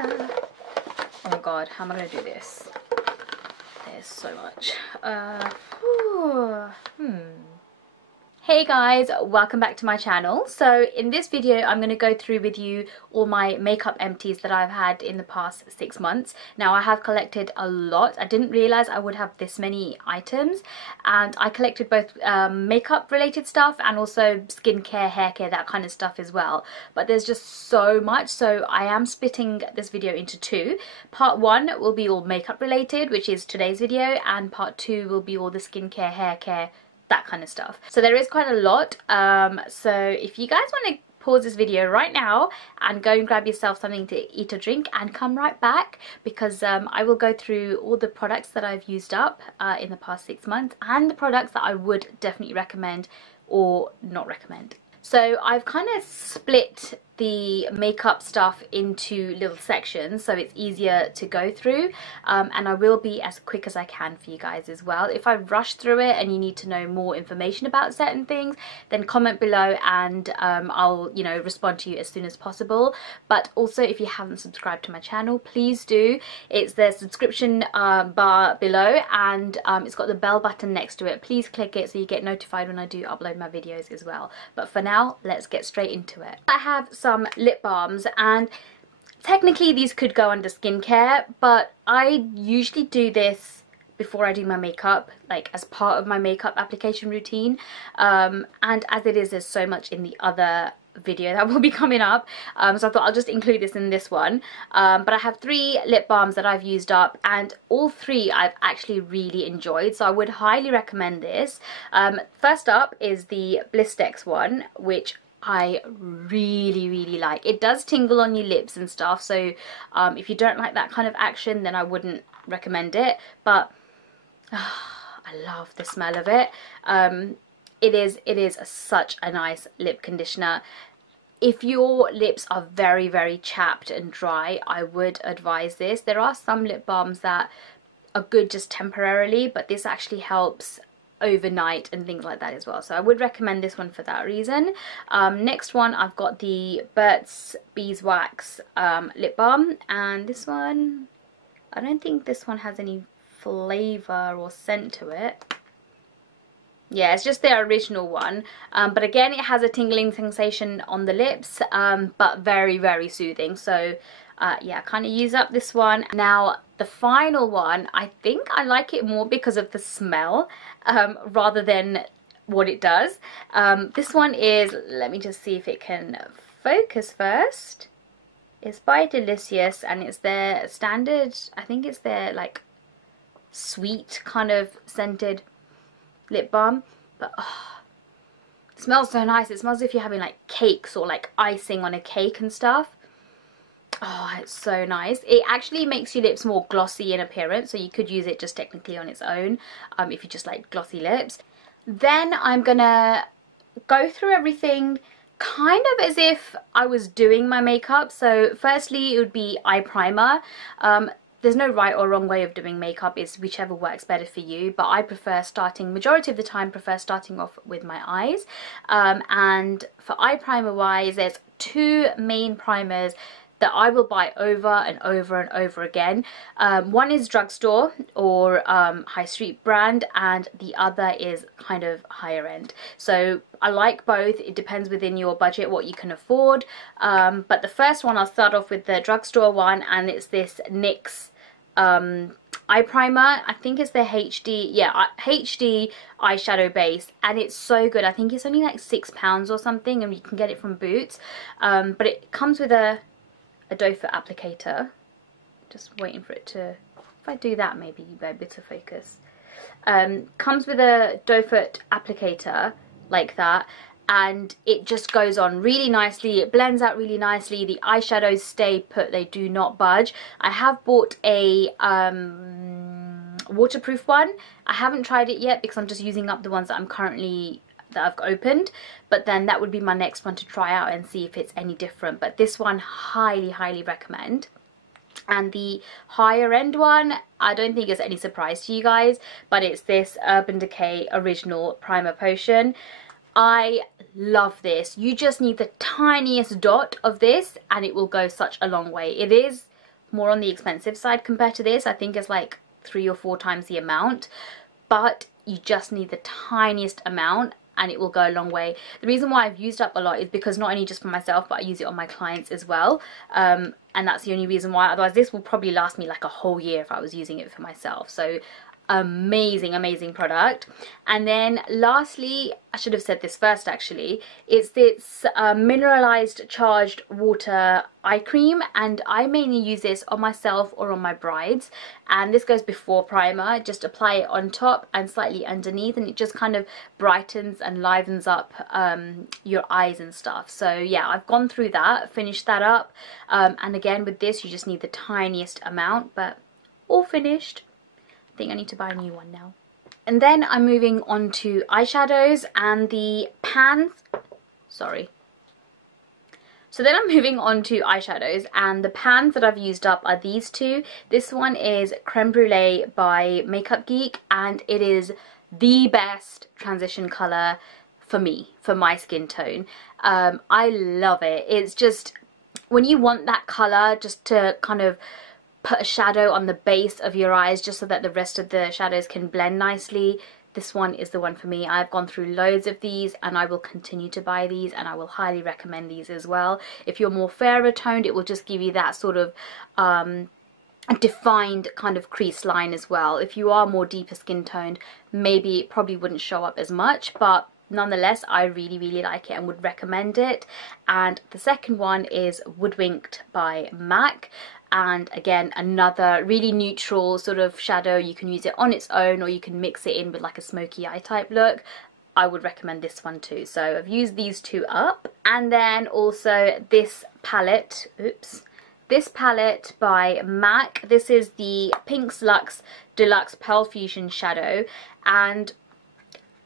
Oh my god, how am I going to do this? There's so much. Hey guys, welcome back to my channel. So in this video I'm going to go through with you all my makeup empties that I've had in the past 6 months. Now I have collected a lot. I didn't realise I would have this many items, and I collected both makeup related stuff and also skincare, hair care, that kind of stuff as well. But there's just so much, so I am splitting this video into two. Part 1 will be all makeup related, which is today's video, and part 2 will be all the skincare, hair care, that kind of stuff. So there is quite a lot. So if you guys want to pause this video right now and go and grab yourself something to eat or drink and come right back, because I will go through all the products that I've used up in the past 6 months and the products that I would definitely recommend or not recommend. So I've kind of split the makeup stuff into little sections so it's easier to go through, and I will be as quick as I can for you guys as well. If I rush through it and you need to know more information about certain things, then comment below and I'll, you know, respond to you as soon as possible. But also, if you haven't subscribed to my channel, please do. It's the subscription bar below, and it's got the bell button next to it. Please click it so you get notified when I do upload my videos as well. But for now, let's get straight into it. I have some lip balms, and technically these could go under skincare, but I usually do this before I do my makeup, like as part of my makeup application routine, and as it is, there's so much in the other video that will be coming up, so I thought I'll just include this in this one. But I have 3 lip balms that I've used up, and all 3 I've actually really enjoyed, so I would highly recommend this. First up is the Blistex one, which I really like. It does tingle on your lips and stuff, so if you don't like that kind of action, then I wouldn't recommend it, but I love the smell of it. It is such a nice lip conditioner. If your lips are very chapped and dry, I would advise this. There are some lip balms that are good just temporarily, but this actually helps overnight and things like that as well, so I would recommend this one for that reason. Next one, I've got the Burt's Beeswax lip balm, and this one, I don't think this one has any flavour or scent to it. Yeah, it's just the original one, but again, it has a tingling sensation on the lips, but very soothing. So yeah, kind of use up this one. Now the final one, I think I like it more because of the smell rather than what it does. This one is, let me just see if it can focus first. It's by Delicious, and it's their standard, I think it's their like sweet kind of scented lip balm, but it smells so nice. It smells as if you're having like cakes or like icing on a cake and stuff. Oh, it's so nice. It actually makes your lips more glossy in appearance, so you could use it just technically on its own if you just like glossy lips. Then I'm gonna go through everything kind of as if I was doing my makeup. So firstly, it would be eye primer. There's no right or wrong way of doing makeup, it's whichever works better for you, but I prefer starting, majority of the time, prefer starting off with my eyes. And for eye primer wise, there's 2 main primers that I will buy over and over again. One is drugstore or high street brand, and the other is kind of higher end. So I like both. It depends within your budget what you can afford. But the first one, I'll start off with the drugstore one, and it's this NYX eye primer. I think it's the HD, yeah, HD eyeshadow base, and it's so good. I think it's only like £6 or something, and you can get it from Boots. But it comes with a doe foot applicator. Just waiting for it to, if I do that, maybe you'll be able to focus. Comes with a doe foot applicator like that, and it just goes on really nicely. It blends out really nicely. The eyeshadows stay put, they do not budge. I have bought a waterproof one. I haven't tried it yet because I'm just using up the ones that I've opened, but then that would be my next one to try out and see if it's any different. But this one, highly recommend. And the higher end one, I don't think it's any surprise to you guys, but it's this Urban Decay Original Primer Potion. I love this. You just need the tiniest dot of this and it will go such a long way. It is more on the expensive side compared to this. I think it's like 3 or 4 times the amount, but you just need the tiniest amount and it will go a long way. The reason why I've used up a lot is because not only just for myself, but I use it on my clients as well. And that's the only reason why. Otherwise this will probably last me like a whole year if I was using it for myself. So amazing product. And then lastly, I should have said this first actually, it's this mineralized charged water eye cream, and I mainly use this on myself or on my brides, and this goes before primer. Just apply it on top and slightly underneath, and it just kind of brightens and livens up your eyes and stuff. So yeah, I've gone through that, finished that up, and again with this you just need the tiniest amount, but all finished. I think I need to buy a new one now. And then I'm moving on to eyeshadows and the pans. Sorry. So then I'm moving on to eyeshadows, and the pans that I've used up are these two. This one is Creme Brulee by Makeup Geek, and it is the best transition colour for me, for my skin tone. I love it. It's just, when you want that colour just to kind of put a shadow on the base of your eyes just so that the rest of the shadows can blend nicely, this one is the one for me. I've gone through loads of these and I will continue to buy these, and I will highly recommend these as well. If you're more fairer toned, it will just give you that sort of defined kind of crease line as well. If you are more deeper skin toned, maybe it probably wouldn't show up as much, but nonetheless I really like it and would recommend it. And the second one is Woodwinked by MAC, and again another really neutral sort of shadow. You can use it on its own or you can mix it in with like a smoky eye type look. I would recommend this one too. So I've used these two up. And then also this palette, this palette by MAC. This is the Pinks Luxe Deluxe Pearl Fusion Shadow, and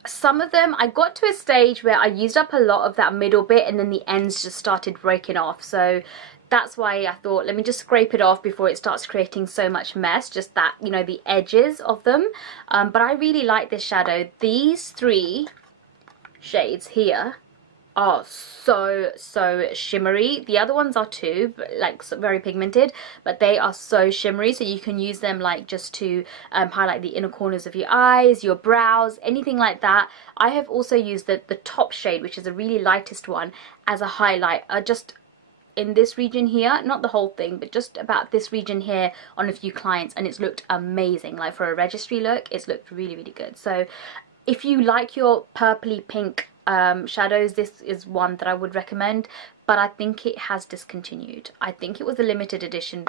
some of them, I got to a stage where I used up a lot of that middle bit and then the ends just started breaking off. So that's why I thought, let me just scrape it off before it starts creating so much mess, just that, you know, the edges of them. But I really like this shadow. These 3 shades here are so shimmery. The other ones are too, but like very pigmented, but they are so shimmery, so you can use them like just to highlight the inner corners of your eyes, your brows, anything like that. I have also used the top shade, which is the really lightest one, as a highlight, just in this region here, not the whole thing, but just about this region here on a few clients, and it's looked amazing. Like for a registry look, it's looked really good. So if you like your purpley pink shadows, this is one that I would recommend, but I think it has discontinued. I think it was a limited edition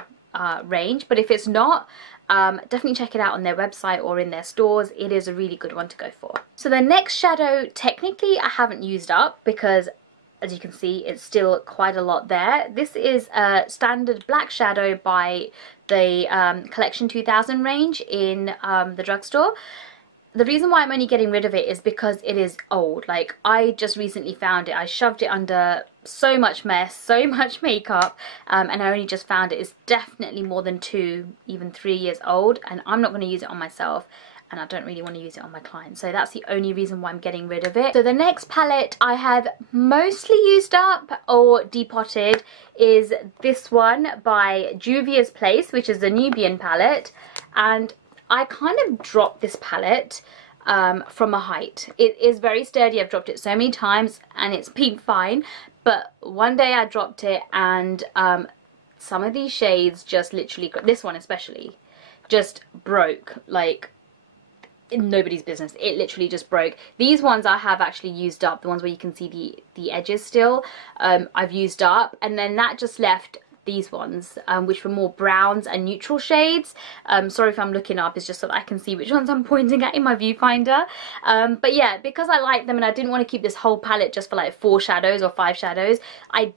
range, but if it's not, definitely check it out on their website or in their stores. It is a really good one to go for. So the next shadow, technically I haven't used up because, as you can see, it's still quite a lot there. This is a standard black shadow by the Collection 2000 range in the drugstore. The reason why I'm only getting rid of it is because it is old. Like, I just recently found it. I shoved it under so much mess, so much makeup, and I only just found it. It's definitely more than 2, even 3 years old, and I'm not going to use it on myself, and I don't really want to use it on my clients. So that's the only reason why I'm getting rid of it. So the next palette I have mostly used up or depotted is this one by Juvia's Place, which is the Nubian palette, and I kind of dropped this palette from a height. It is very sturdy. I've dropped it so many times and it's been fine, but one day I dropped it and some of these shades just literally, this one especially, just broke like nobody's business. It literally just broke. These ones I have actually used up, the ones where you can see the edges still, I've used up, and then that just left these ones, which were more browns and neutral shades. Sorry if I'm looking up, it's just so that I can see which ones I'm pointing at in my viewfinder. But yeah, because I like them and I didn't want to keep this whole palette just for like 4 shadows or 5 shadows, I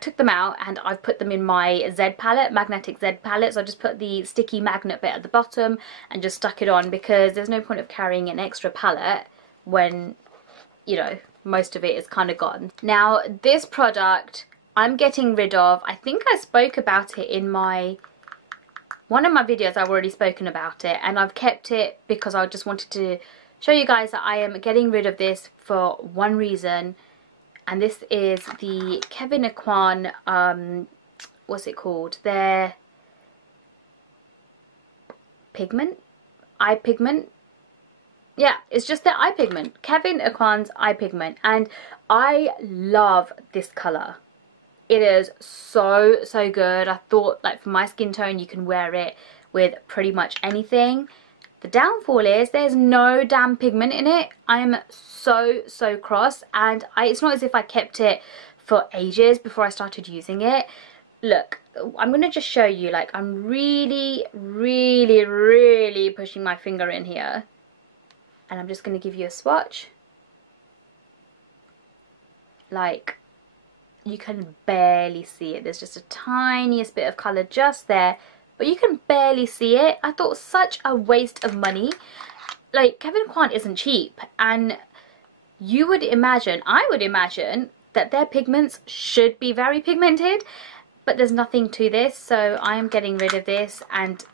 took them out and I've put them in my Z palette, magnetic Z palette. So I just put the sticky magnet bit at the bottom and just stuck it on, because there's no point of carrying an extra palette when, you know, most of it is kind of gone. Now this product I'm getting rid of. I think I spoke about it in one of my videos. I've already spoken about it, and I've kept it because I just wanted to show you guys that I am getting rid of this for one reason, and this is the Kevyn Aucoin, what's it called? Their pigment, eye pigment. Yeah, it's just their eye pigment, Kevyn Aucoin's eye pigment, and I love this colour. It is so good. I thought, like, for my skin tone, you can wear it with pretty much anything. The downfall is there's no damn pigment in it. I am so cross, and it's not as if I kept it for ages before I started using it. Look, I'm gonna just show you, like, I'm really pushing my finger in here, and I'm just gonna give you a swatch. Like, you can barely see it. There's just a tiniest bit of colour just there, but you can barely see it. I thought, such a waste of money. Like, Kevyn Aucoin isn't cheap, and you would imagine, I would imagine, that their pigments should be very pigmented, but there's nothing to this, so I am getting rid of this. And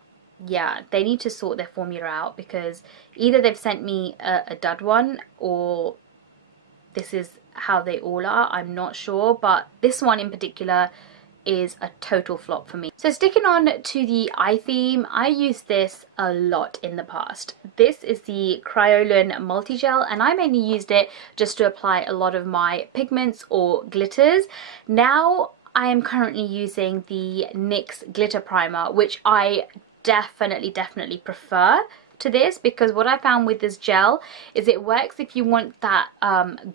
yeah, they need to sort their formula out, because either they've sent me a dud one, or this is how they all are. I'm not sure, but this one in particular is a total flop for me. So sticking on to the eye theme, I used this a lot in the past. This is the Kryolan Multi-Gel, and I mainly used it just to apply a lot of my pigments or glitters. Now I am currently using the NYX Glitter Primer, which I definitely prefer to this, because what I found with this gel is it works if you want that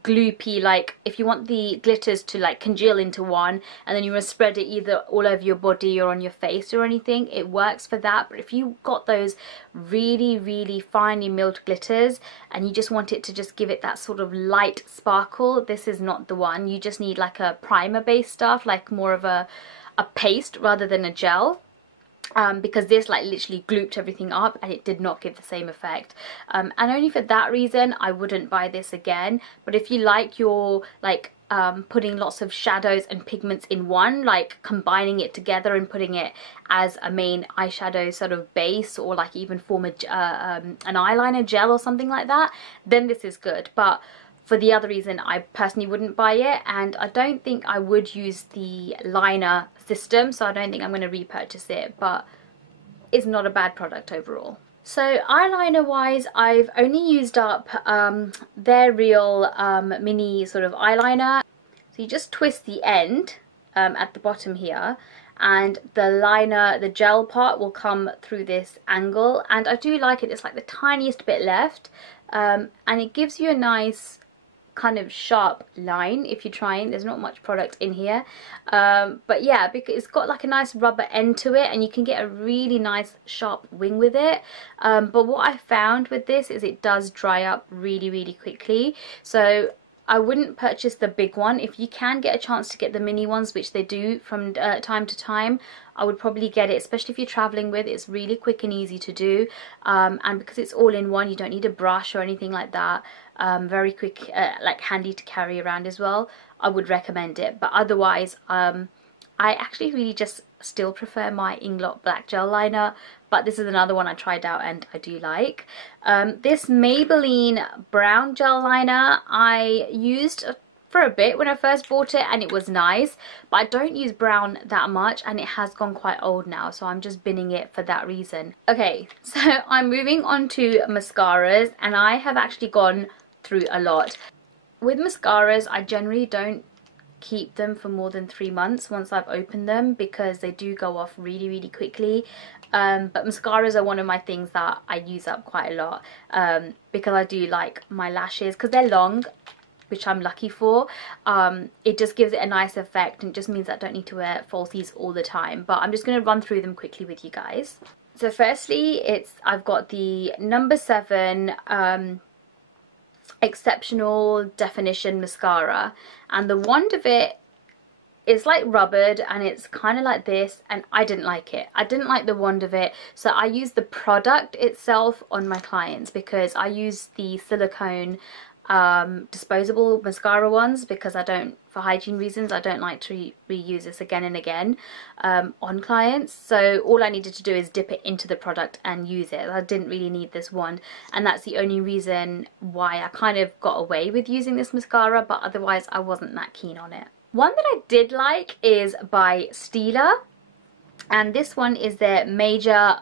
gloopy, like if you want the glitters to like congeal into one, and then you want to spread it either all over your body or on your face or anything, it works for that. But if you got those really finely milled glitters and you just want it to just give it that sort of light sparkle, this is not the one. You just need like a primer based stuff, like more of a paste rather than a gel. Because this like literally glooped everything up and it did not give the same effect, and only for that reason I wouldn't buy this again. But if you like your like putting lots of shadows and pigments in one, like combining it together and putting it as a main eyeshadow sort of base, or like even form an eyeliner gel or something like that, then this is good. But for the other reason, I personally wouldn't buy it, and I don't think I would use the liner system, so I don't think I'm going to repurchase it, but it's not a bad product overall. So eyeliner wise, I've only used up their real mini sort of eyeliner. So you just twist the end at the bottom here, and the liner, the gel part will come through this angle, and I do like it. It's like the tiniest bit left, and it gives you a nice kind of sharp line if you're trying. There's not much product in here, but yeah, because it's got like a nice rubber end to it, and you can get a really nice sharp wing with it. But what I found with this is it does dry up really quickly, so I wouldn't purchase the big one. If you can get a chance to get the mini ones, which they do from time to time, I would probably get it, especially if you're traveling with it. It's really quick and easy to do, and because it's all in one, you don't need a brush or anything like that. Very quick, like handy to carry around as well. I would recommend it. But otherwise, I actually really just still prefer my Inglot Black Gel Liner, but this is another one I tried out and I do like. This Maybelline Brown Gel Liner I used for a bit when I first bought it, and it was nice, but I don't use brown that much, and it has gone quite old now, so I'm just binning it for that reason. Okay, so I'm moving on to mascaras, and I have actually gone through a lot. With mascaras, I generally don't keep them for more than 3 months once I've opened them, because they do go off really quickly. But mascaras are one of my things that I use up quite a lot, because I do like my lashes, because they're long, which I'm lucky for. It just gives it a nice effect, and it just means that I don't need to wear falsies all the time. But I'm just going to run through them quickly with you guys. So firstly, I've got the number 7 Exceptional Definition Mascara, and the wand of it is like rubbered, and it's kind of like this, and I didn't like it. I didn't like the wand of it, so I use the product itself on my clients, because I use the silicone disposable mascara ones, because for hygiene reasons, I don't like to reuse this again and again on clients. So all I needed to do is dip it into the product and use it. I didn't really need this wand, and that's the only reason why I kind of got away with using this mascara, but otherwise I wasn't that keen on it. One that I did like is by Stila. and this one is their major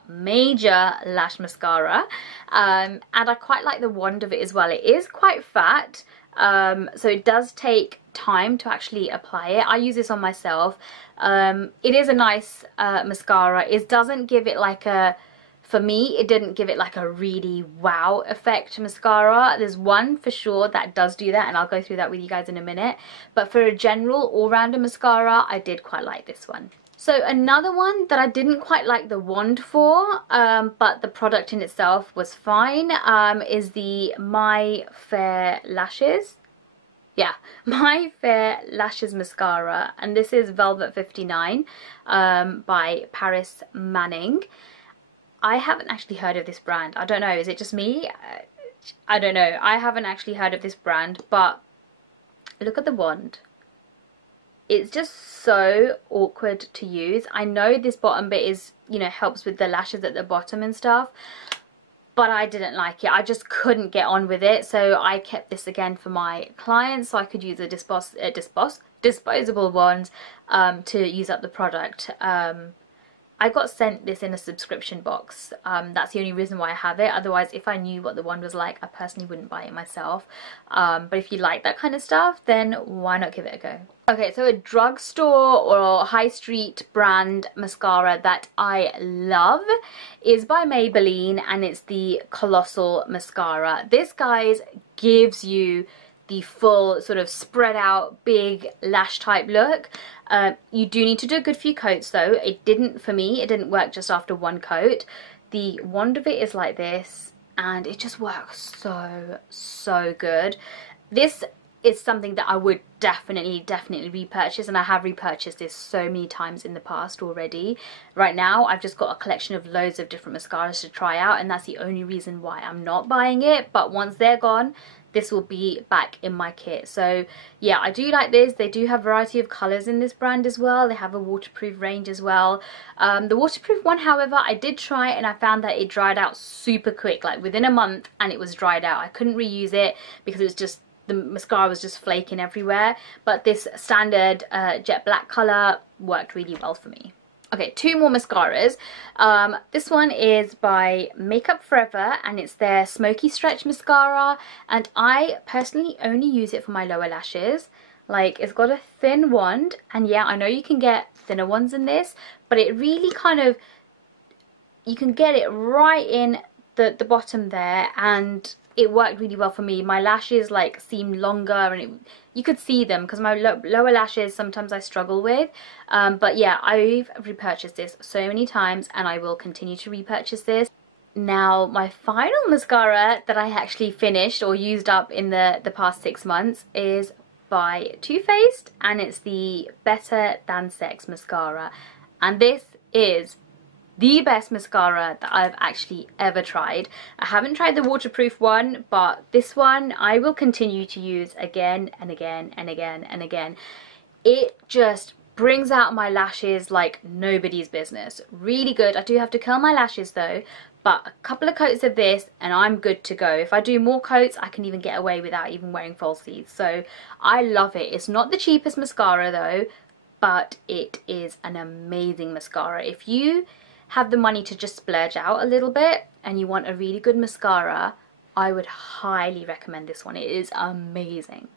lash mascara, and I quite like the wand of it as well. It is quite fat, so it does take time to actually apply it. I use this on myself. It is a nice mascara. It doesn't give it like a, for me, it didn't give it like a really wow effect mascara. There's one for sure that does do that, and I'll go through that with you guys in a minute. But for a general all-rounder mascara, I did quite like this one. So another one that I didn't quite like the wand for, but the product in itself was fine, is the My Fair Lashes. Yeah, My Fair Lashes mascara, and this is Velvet 59 by Paris Manning. I haven't actually heard of this brand. I don't know, is it just me? I don't know. I haven't actually heard of this brand, but look at the wand. It's just so awkward to use. I know this bottom bit is, you know, helps with the lashes at the bottom and stuff, but I didn't like it. I just couldn't get on with it, so I kept this again for my clients so I could use a disposable ones to use up the product. I got sent this in a subscription box. That's the only reason why I have it. Otherwise, if I knew what the wand was like, I personally wouldn't buy it myself. But if you like that kind of stuff, then why not give it a go? Okay, so a drugstore or high street brand mascara that I love is by Maybelline, and it's the Colossal Mascara. This, guys, gives you the full sort of spread out big lash type look. You do need to do a good few coats though. It didn't, for me, it didn't work just after one coat. The wand of it is like this, and it just works so good. This is something that I would definitely repurchase, and I have repurchased this so many times in the past already. Right now I've just got a collection of loads of different mascaras to try out, and that's the only reason why I'm not buying it. But once they're gone, this will be back in my kit. So yeah, I do like this. They do have a variety of colours in this brand as well. They have a waterproof range as well. The waterproof one, however, I did try it and I found that it dried out super quick, like within a month, and it was dried out. I couldn't reuse it because it was just, the mascara was just flaking everywhere. But this standard jet black colour worked really well for me. Okay, two more mascaras. This one is by Makeup Forever, and it's their Smoky Stretch Mascara, and I personally only use it for my lower lashes. Like, it's got a thin wand, and yeah, I know you can get thinner ones in this, but it really kind of, you can get it right in the bottom there, and it worked really well for me. My lashes like seemed longer, and you could see them because my lower lashes sometimes I struggle with. But yeah, I've repurchased this so many times, and I will continue to repurchase this. Now, my final mascara that I actually finished or used up in the past 6 months is by Too Faced, and it's the Better Than Sex mascara, and this is the best mascara that I've actually ever tried. I haven't tried the waterproof one, but this one I will continue to use again and again and again and again. It just brings out my lashes like nobody's business. Really good. I do have to curl my lashes though, but a couple of coats of this and I'm good to go. If I do more coats, I can even get away without even wearing falsies. So I love it. It's not the cheapest mascara though, but it is an amazing mascara. If you have the money to just splurge out a little bit and you want a really good mascara, I would highly recommend this one. It is amazing.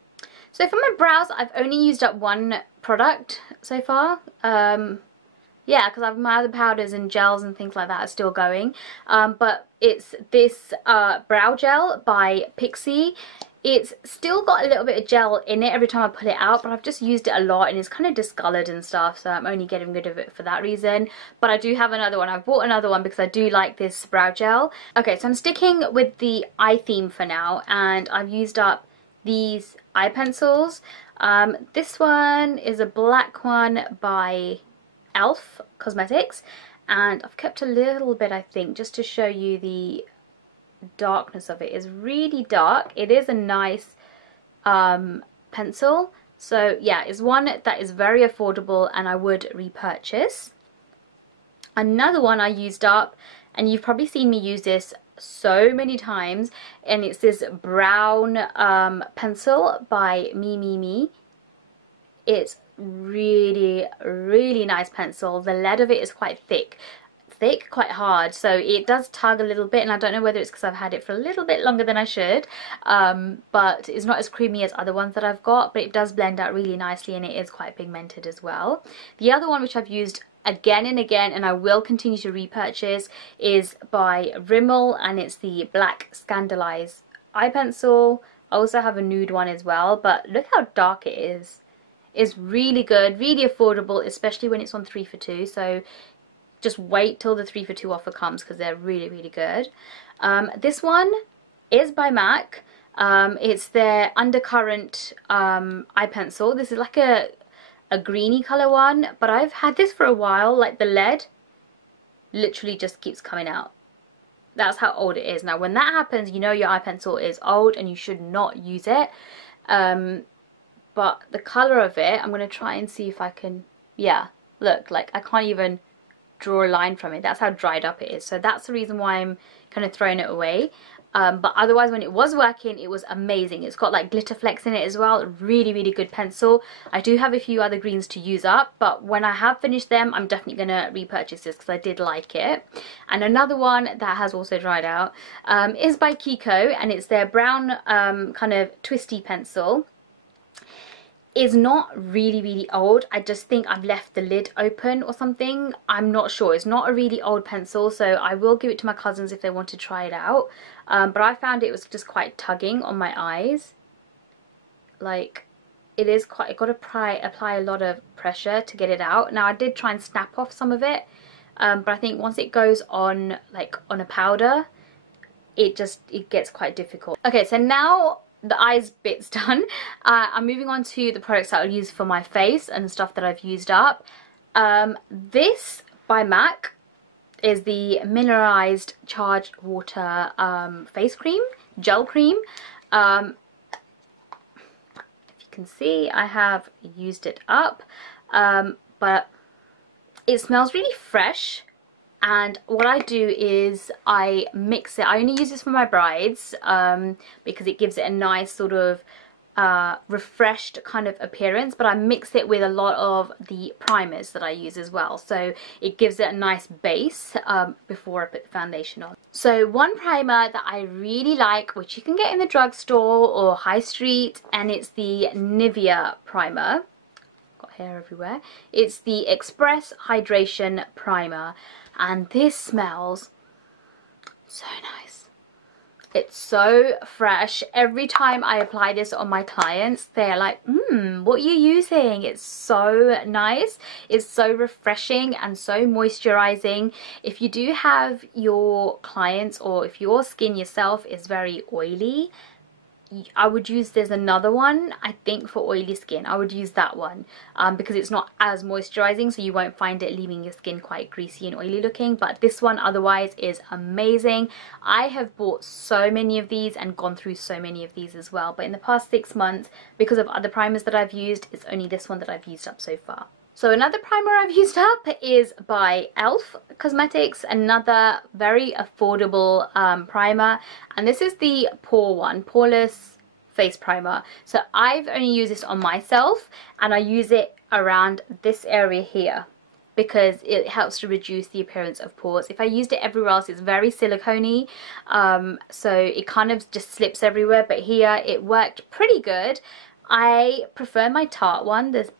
So for my brows, I've only used up one product so far. Yeah, because my other powders and gels and things like that are still going. But it's this brow gel by Pixi. It's still got a little bit of gel in it every time I put it out, but I've just used it a lot and it's kind of discoloured and stuff, so I'm only getting rid of it for that reason. But I do have another one. I've bought another one because I do like this brow gel. Okay, so I'm sticking with the eye theme for now, and I've used up these eye pencils. This one is a black one by Elf Cosmetics, and I've kept a little bit, I think, just to show you the darkness of it. Is really dark. It is a nice pencil, so yeah, it's one that is very affordable and I would repurchase. Another one I used up, and you've probably seen me use this so many times, and it's this brown pencil by Me. It's really, really nice pencil. The lead of it is quite thick, quite hard, so it does tug a little bit, and I don't know whether it's because I've had it for a little bit longer than I should, but it's not as creamy as other ones that I've got, but it does blend out really nicely, and it is quite pigmented as well. The other one which I've used again and again, and I will continue to repurchase, is by Rimmel, and it's the Black Scandalize eye pencil. I also have a nude one as well, but look how dark it is. It's really good, really affordable, especially when it's on 3 for 2, so just wait till the 3 for 2 offer comes because they're really, really good. This one is by MAC. It's their Undercurrent eye pencil. This is like a greeny colour one, but I've had this for a while. Like, the lead literally just keeps coming out. That's how old it is. Now, when that happens, you know your eye pencil is old and you should not use it. But the colour of it, I'm going to try and see if I can, yeah, look, like I can't even draw a line from it. That's how dried up it is. So that's the reason why I'm kind of throwing it away. But otherwise, when it was working, it was amazing. It's got like glitter flecks in it as well. Really, really good pencil. I do have a few other greens to use up, but when I have finished them, I'm definitely going to repurchase this because I did like it. And another one that has also dried out is by Kiko, and it's their brown kind of twisty pencil. Is not really, really old. I just think I've left the lid open or something. I'm not sure. It's not a really old pencil, so I will give it to my cousins if they want to try it out. But I found it was just quite tugging on my eyes. Like, it is quite, I've got to apply a lot of pressure to get it out. Now, I did try and snap off some of it, but I think once it goes on, like on a powder, it gets quite difficult. Okay, so now the eyes bit's done. I'm moving on to the products that I'll use for my face and the stuff that I've used up. This by MAC is the mineralized charged water face cream, gel cream. If you can see, I have used it up, but it smells really fresh. And what I do is I mix it. I only use this for my brides because it gives it a nice sort of refreshed kind of appearance, but I mix it with a lot of the primers that I use as well, so it gives it a nice base before I put the foundation on. So one primer that I really like, which you can get in the drugstore or high street, and it's the Nivea primer. Got hair everywhere. It's the Express Hydration Primer, and this smells so nice. It's so fresh. Every time I apply this on my clients, they're like, what are you using? It's so nice. It's so refreshing and so moisturizing. If you do have your clients, or if your skin yourself is very oily, I would use, there's another one I think for oily skin. I would use that one because it's not as moisturizing, so you won't find it leaving your skin quite greasy and oily looking. But this one otherwise is amazing. I have bought so many of these and gone through so many of these as well, but in the past 6 months, because of other primers that I've used, it's only this one that I've used up so far. So another primer I've used up is by e.l.f. Cosmetics, another very affordable primer, and this is the Pore one, Poreless Face Primer. So I've only used this on myself, and I use it around this area here because it helps to reduce the appearance of pores. If I used it everywhere else, it's very silicone-y, so it kind of just slips everywhere, but here it worked pretty good. I prefer my Tarte one, this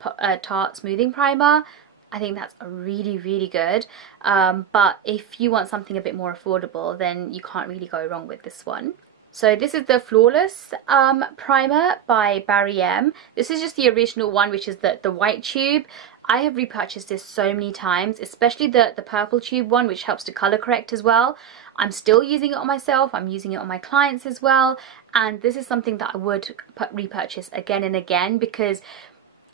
Tarte Smoothing Primer. I think that's really, really good. But if you want something a bit more affordable, then you can't really go wrong with this one. So this is the Flawless Primer by Barry M. This is just the original one, which is the white tube. I have repurchased this so many times, especially the purple tube one, which helps to color correct as well. I'm still using it on myself, I'm using it on my clients as well, and this is something that I would repurchase again and again because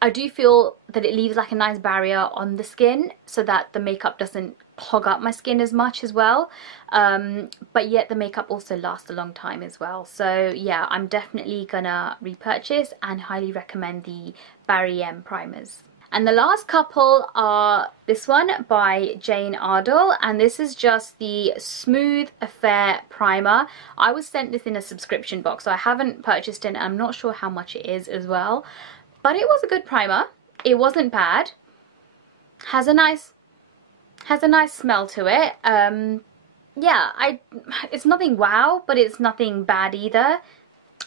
I do feel that it leaves like a nice barrier on the skin so that the makeup doesn't clog up my skin as much as well, but yet the makeup also lasts a long time as well. So yeah, I'm definitely gonna repurchase and highly recommend the Barry M primers. And the last couple are this one by Jane Ardell, and this is just the Smooth Affair Primer. I was sent this in a subscription box, so I haven't purchased it, and I'm not sure how much it is as well. But it was a good primer. it wasn't bad. Has a nice smell to it. Yeah, it's nothing wow, but it's nothing bad either.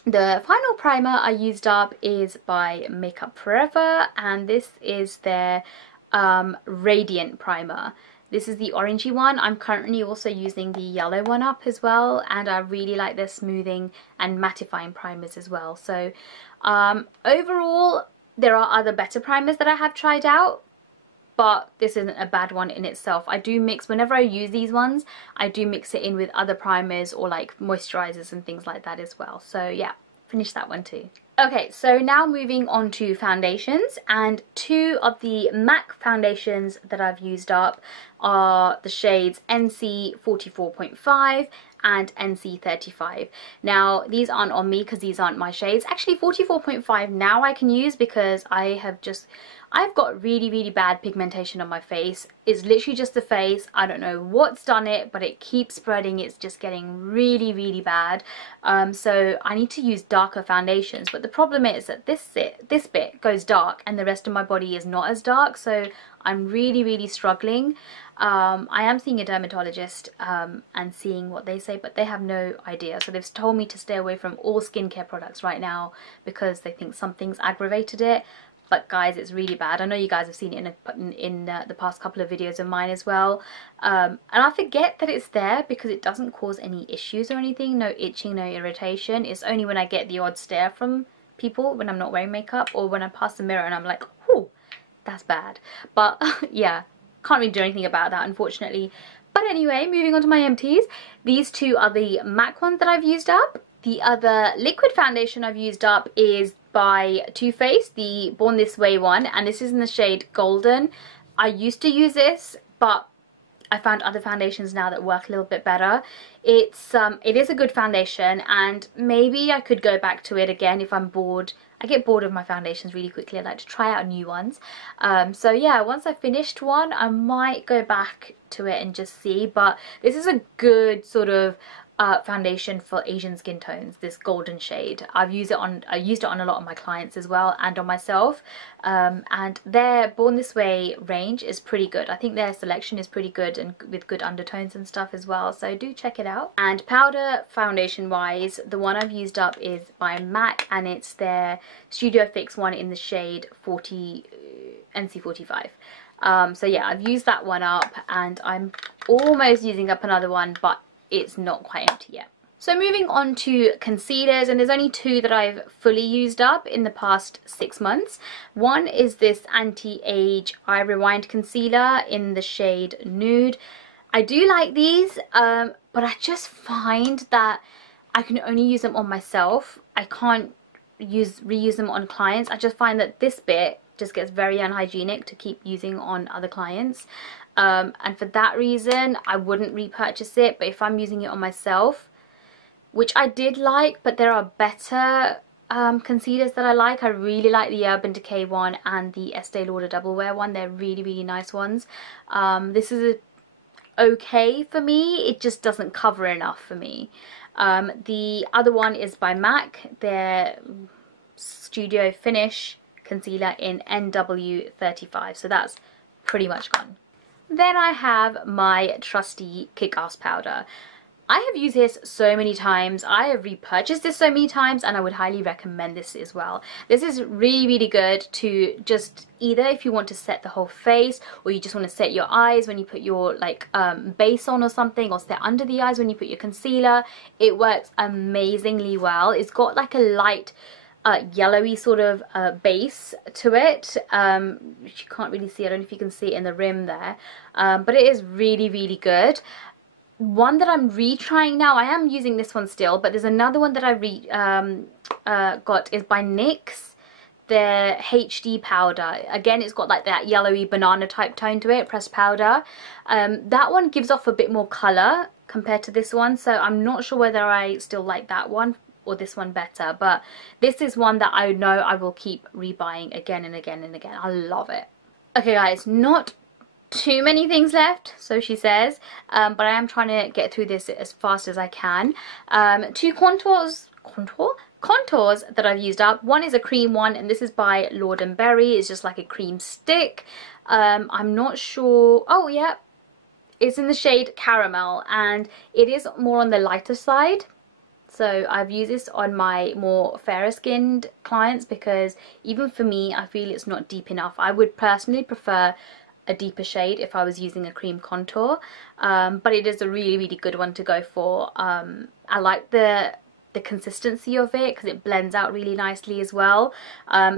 The final primer I used up is by Makeup Forever, and this is their Radiant Primer. This is the orangey one. I'm currently also using the yellow one up as well, and I really like their smoothing and mattifying primers as well. So overall, there are other better primers that I have tried out, but this isn't a bad one in itself. I do mix, whenever I use these ones, I do mix it in with other primers or like moisturizers and things like that as well. So yeah, finish that one too. Okay, so now moving on to foundations, and two of the MAC foundations that I've used up are the shades NC 44.5 and NC 35. Now these aren't on me because these aren't my shades. Actually 44.5 now I can use because I've got really bad pigmentation on my face. It's literally just the face. I don't know what's done it, but it keeps spreading. It's just getting really bad. So I need to use darker foundations, but the problem is that this bit goes dark and the rest of my body is not as dark, so I'm really struggling. I am seeing a dermatologist and seeing what they say, but they have no idea. So they've told me to stay away from all skincare products right now because they think something's aggravated it. But guys, it's really bad. I know you guys have seen it in the past couple of videos of mine as well. And I forget that it's there because it doesn't cause any issues or anything. No itching, no irritation. It's only when I get the odd stare from people when I'm not wearing makeup, or when I pass the mirror and I'm like, oh, that's bad. But yeah, can't really do anything about that, unfortunately. But anyway, moving on to my empties. These two are the MAC ones that I've used up. The other liquid foundation I've used up is by Too Faced, the Born This Way one, and this is in the shade Golden. I used to use this, but I found other foundations now that work a little bit better. It is a good foundation, and maybe I could go back to it again if I'm bored. I get bored of my foundations really quickly. I like to try out new ones. So yeah, once I've finished one, I might go back to it and just see. But this is a good sort of foundation for Asian skin tones, this golden shade. I used it on a lot of my clients as well, and on myself. And their Born This Way range is pretty good. I think their selection is pretty good and with good undertones and stuff as well, so do check it out. And powder foundation wise, the one I've used up is by MAC, and it's their Studio Fix one in the shade NC 45. So yeah, I've used that one up, and I'm almost using up another one, but it's not quite empty yet. So moving on to concealers, and there's only two that I've fully used up in the past 6 months. One is this Anti-Age Eye Rewind Concealer in the shade Nude. I do like these, but I just find that I can only use them on myself. I can't reuse them on clients. I just find that this bit just gets very unhygienic to keep using on other clients. And for that reason, I wouldn't repurchase it. But if I'm using it on myself, which I did like, but there are better concealers that I like. I really like the Urban Decay one and the Estee Lauder Double Wear one. They're really nice ones. This is okay for me. It just doesn't cover enough for me. The other one is by MAC, their Studio Finish Concealer in NW35. So that's pretty much gone. Then I have my trusty Kick-Ass powder. I have used this so many times. I have repurchased this so many times, and I would highly recommend this as well. This is really good to just either if you want to set the whole face, or you just want to set your eyes when you put your like base on or something, or set under the eyes when you put your concealer. It works amazingly well. It's got like a light yellowy sort of base to it, which you can't really see. I don't know if you can see it in the rim there, but it is really good. One that I'm retrying now, I am using this one still, but there's another one that I got is by NYX, their HD powder. Again, it's got like that yellowy banana type tone to it, pressed powder. That one gives off a bit more colour compared to this one, so I'm not sure whether I still like that one or this one better, but this is one that I know I will keep rebuying again and again and again. I love it. Okay guys, not too many things left, so she says, but I am trying to get through this as fast as I can. Two contours that I've used up. One is a cream one, and this is by Lord & Berry. It's just like a cream stick. I'm not sure. Oh yeah, it's in the shade Caramel, and it is more on the lighter side. So I've used this on my more fairer skinned clients because even for me, I feel it's not deep enough. I would personally prefer a deeper shade if I was using a cream contour, but it is a really good one to go for. I like the consistency of it because it blends out really nicely as well.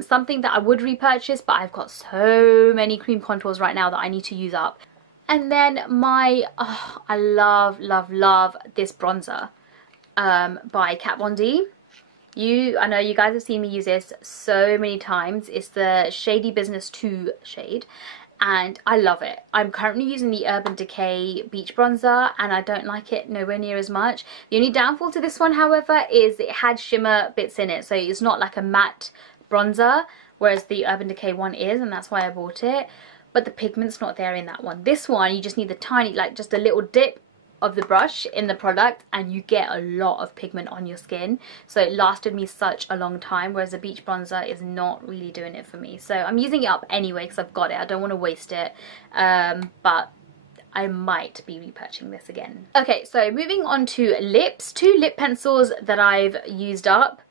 Something that I would repurchase, but I've got so many cream contours right now that I need to use up. And then my I love this bronzer by Kat Von D. I know you guys have seen me use this so many times. It's the Shady Business 2 shade, and I love it. I'm currently using the Urban Decay Beach Bronzer, and I don't like it nowhere near as much. The only downfall to this one, however, is it had shimmer bits in it, so it's not like a matte bronzer, whereas the Urban Decay one is, and that's why I bought it. But the pigment's not there in that one. This one, you just need the tiny, like just a little dip of the brush in the product, and you get a lot of pigment on your skin. So it lasted me such a long time, whereas the beach bronzer is not really doing it for me. So I'm using it up anyway because I've got it. I don't want to waste it. But I might be repurchasing this again. Okay, so moving on to lips. 2 lip pencils that I've used up.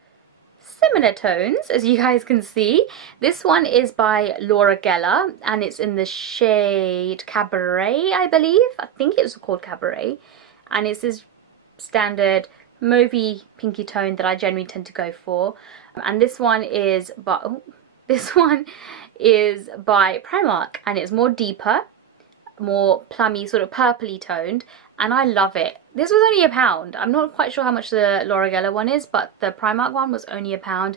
Similar tones, as you guys can see. This one is by Laura Geller, and it's in the shade Cabaret, I believe. I think it was called Cabaret, and it's this standard mauvey pinky tone that I generally tend to go for. And this one is by Primark, and it's more deeper, more plummy, sort of purpley toned, and I love it. This was only £1. I'm not quite sure how much the Laura Geller one is, but the Primark one was only £1,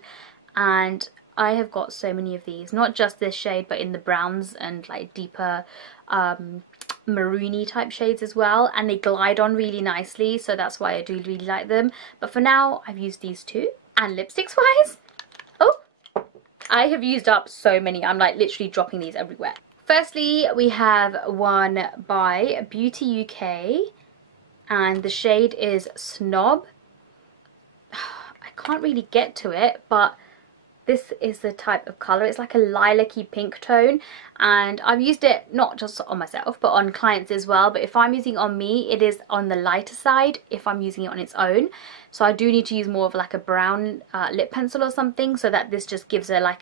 and I have got so many of these. Not just this shade, but in the browns and like deeper maroony type shades as well, and they glide on really nicely, so that's why I do really like them. But for now, I've used these 2. And lipsticks wise, oh, I have used up so many. I'm like literally dropping these everywhere. Firstly, we have one by Beauty UK, and the shade is Snob. I can't really get to it, but this is the type of colour. It's like a lilac-y pink tone, and I've used it not just on myself, but on clients as well. But if I'm using it on me, it is on the lighter side if I'm using it on its own. So I do need to use more of like a brown lip pencil or something, so that this just gives a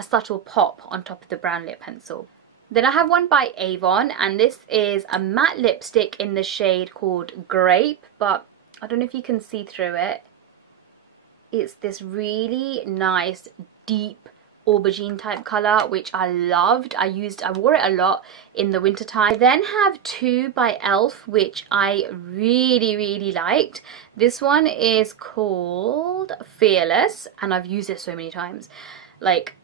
subtle pop on top of the brown lip pencil. Then I have one by Avon, and this is a matte lipstick in the shade called Grape, but I don't know if you can see through it. It's this really nice deep aubergine type colour, which I loved. I wore it a lot in the winter time. I then have 2 by e.l.f. which I really liked. This one is called Fearless, and I've used it so many times. Like,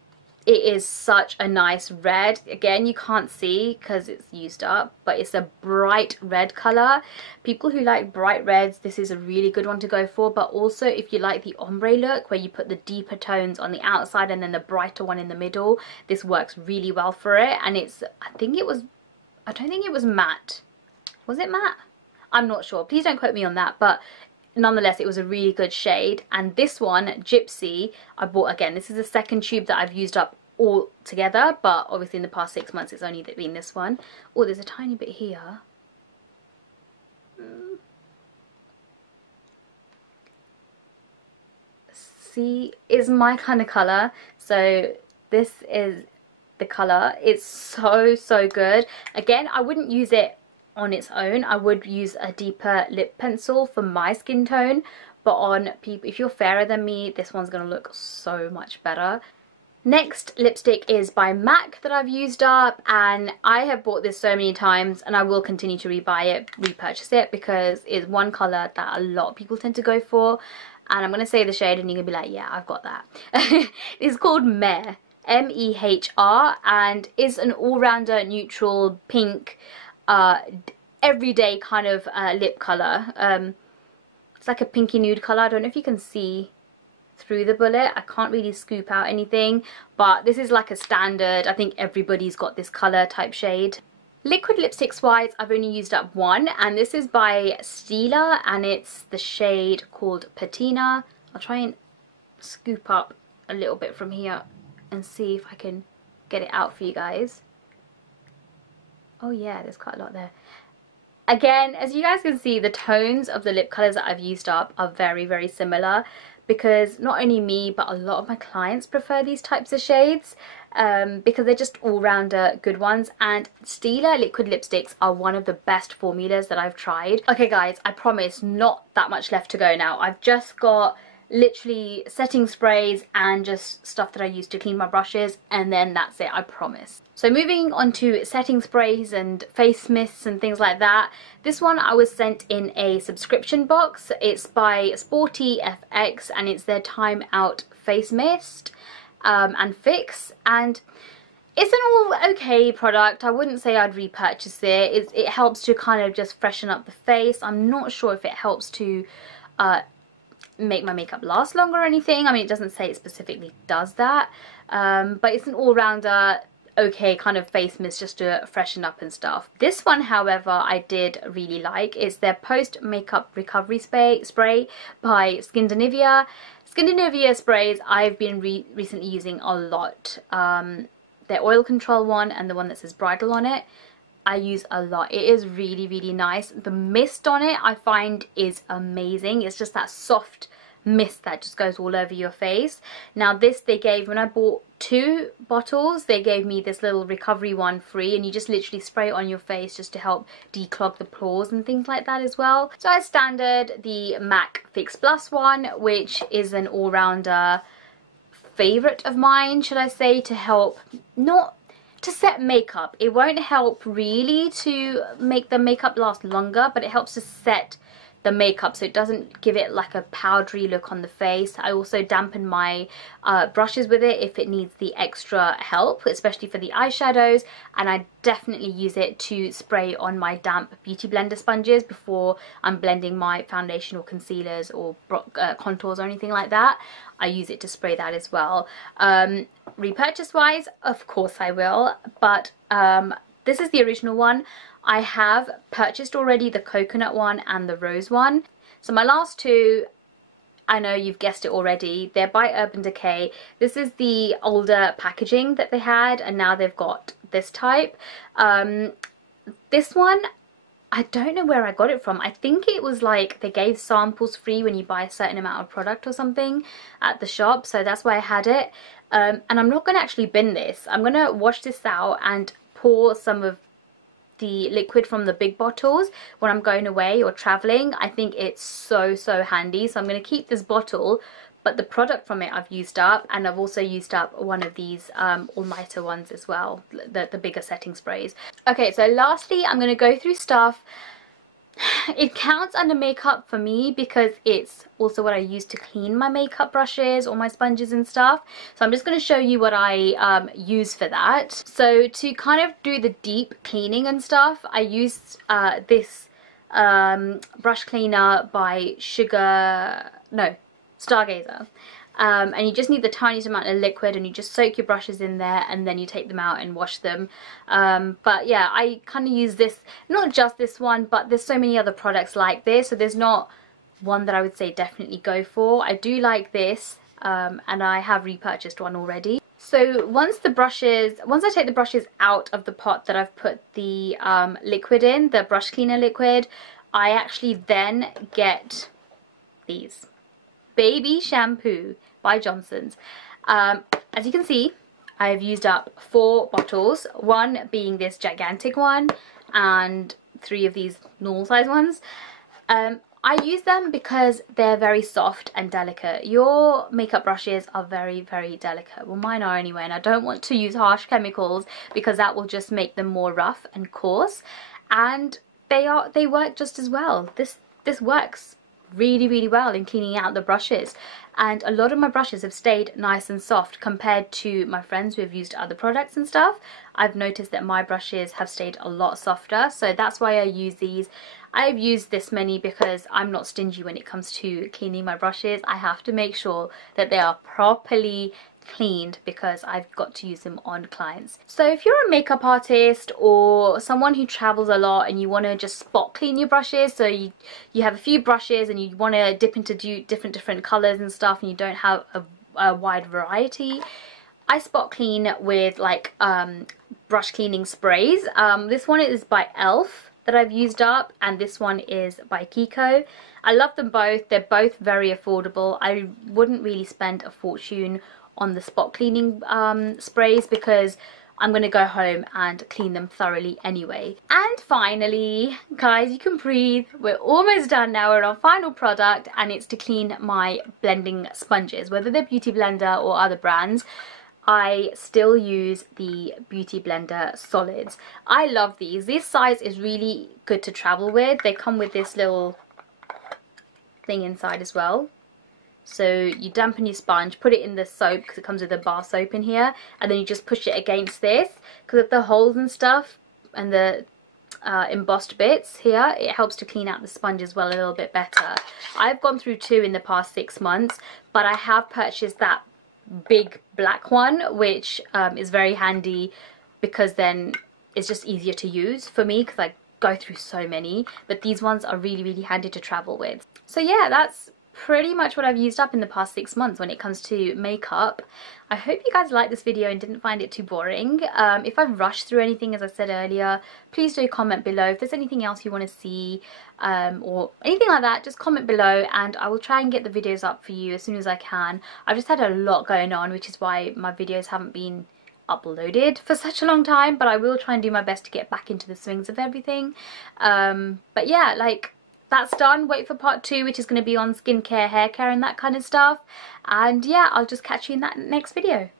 it is such a nice red. Again, you can't see because it's used up, but it's a bright red colour. People who like bright reds, this is a really good one to go for. But also if you like the ombre look, where you put the deeper tones on the outside and then the brighter one in the middle, this works really well for it. And it's, I don't think it was matte. Was it matte? I'm not sure. Please don't quote me on that, but nonetheless, it was a really good shade. And this one, Gypsy, I bought again. This is the second tube that I've used up all together, but obviously in the past 6 months it's only been this one. Oh, there's a tiny bit here. See, is my kind of colour. So this is the colour. It's so good. Again, I wouldn't use it on its own. I would use a deeper lip pencil for my skin tone, but on people, if you're fairer than me, this one's gonna look so much better. Next lipstick is by MAC that I've used up, and I have bought this so many times, and I will continue to repurchase it because it's one colour that a lot of people tend to go for. And I'm going to say the shade and you're going to be like, yeah, I've got that. It's called Mehr, M-E-H-R, and is an all-rounder neutral pink, everyday kind of lip colour. It's like a pinky nude colour. I don't know if you can see through the bullet. I can't really scoop out anything, but this is like a standard, I think everybody's got this colour type shade. Liquid lipsticks wise, I've only used up one, and this is by Stila, and it's the shade called Patina. I'll try and scoop up a little bit from here and see if I can get it out for you guys. Oh yeah, there's quite a lot there. Again, as you guys can see, the tones of the lip colours that I've used up are very, very similar, because not only me but a lot of my clients prefer these types of shades because they're just all-rounder good ones. And Stila liquid lipsticks are one of the best formulas that I've tried. Okay guys, I promise not that much left to go now. I've just got literally setting sprays and just stuff that I use to clean my brushes, and then that's it, I promise. So moving on to setting sprays and face mists and things like that. This one I was sent in a subscription box. It's by Sporty FX and it's their Time Out face mist and fix, and it's an all okay product. I wouldn't say I'd repurchase it. It helps to kind of just freshen up the face. I'm not sure if it helps to make my makeup last longer or anything. I mean, it doesn't say it specifically does that, but it's an all-rounder okay kind of face mist just to freshen up and stuff. This one, however, I did really like. It's their post makeup recovery spray by Skindinavia. Skindinavia sprays I've been recently using a lot. Their oil control one and the one that says bridal on it, I use a lot. It is really, really nice. The mist on it I find is amazing. It's just that soft mist that just goes all over your face. Now this they gave, when I bought 2 bottles, they gave me this little recovery one free, and you just literally spray it on your face just to help declog the pores and things like that as well. So as standard, the MAC Fix Plus one, which is an all-rounder favourite of mine, should I say, to help not to set makeup. It won't help really to make the makeup last longer, but it helps to set the makeup so it doesn't give it like a powdery look on the face. I also dampen my brushes with it if it needs the extra help, especially for the eyeshadows, and I definitely use it to spray on my damp beauty blender sponges before I'm blending my foundation or concealers or contours or anything like that. I use it to spray that as well. Repurchase wise, of course I will, but this is the original one. I have purchased already the coconut one and the rose one. So my last 2, I know you've guessed it already, they're by Urban Decay. This is the older packaging that they had, and now they've got this type. This one, I don't know where I got it from. I think it was like they gave samples free when you buy a certain amount of product or something at the shop, so that's why I had it. And I'm not going to actually bin this. I'm going to wash this out and pour some of the liquid from the big bottles when I'm going away or traveling. I think it's so handy, so I'm going to keep this bottle, but the product from it I've used up, and I've also used up one of these all-nighter ones as well, the bigger setting sprays. Okay, so lastly I'm going to go through stuff. It counts under makeup for me because it's also what I use to clean my makeup brushes or my sponges and stuff. So I'm just going to show you what I use for that. So to kind of do the deep cleaning and stuff, I used this brush cleaner by Stargazer. And you just need the tiniest amount of liquid, and you just soak your brushes in there and then you take them out and wash them. But yeah, I kind of use this, not just this one, but there's so many other products like this, so there's not one that I would say definitely go for. I do like this, and I have repurchased one already. So once I take the brushes out of the pot that I've put the liquid in, the brush cleaner liquid, I actually then get these. Baby shampoo by Johnson's. As you can see, I've used up 4 bottles, one being this gigantic one and 3 of these normal size ones. I use them because they're very soft and delicate. Your makeup brushes are very delicate. Well, mine are anyway, and I don't want to use harsh chemicals because that will just make them more rough and coarse, and they work just as well. This works really well in cleaning out the brushes, and a lot of my brushes have stayed nice and soft compared to my friends who have used other products and stuff. I've noticed that my brushes have stayed a lot softer, so that's why I use these. I've used this many because I'm not stingy when it comes to cleaning my brushes. I have to make sure that they are properly cleaned because I've got to use them on clients. So if you're a makeup artist or someone who travels a lot and you want to just spot clean your brushes, so you have a few brushes and you want to dip into different colors and stuff, and you don't have a wide variety, I spot clean with like brush cleaning sprays. This one is by Elf that I've used up, and this one is by Kiko. I love them both. They're both very affordable. I wouldn't really spend a fortune on the spot cleaning sprays because I'm going to go home and clean them thoroughly anyway. And finally, guys, you can breathe. We're almost done now. We're on our final product, and it's to clean my blending sponges, whether they're Beauty Blender or other brands. I still use the Beauty Blender Solids. I love these. This size is really good to travel with. They come with this little thing inside as well. So you dampen your sponge, put it in the soap because it comes with a bar soap in here, and then you just push it against this because of the holes and stuff and the embossed bits here. It helps to clean out the sponge as well a little bit better. I've gone through 2 in the past 6 months, but I have purchased that big black one, which is very handy because then it's just easier to use for me because I go through so many. But these ones are really handy to travel with. So yeah, that's pretty much what I've used up in the past 6 months when it comes to makeup. I hope you guys liked this video and didn't find it too boring. If I've rushed through anything, as I said earlier, please do comment below. If there's anything else you want to see or anything like that, just comment below and I will try and get the videos up for you as soon as I can. I've just had a lot going on, which is why my videos haven't been uploaded for such a long time, but I will try and do my best to get back into the swings of everything. But yeah, like, that's done. Wait for part 2, which is going to be on skincare, hair care and that kind of stuff. And yeah, I'll just catch you in that next video.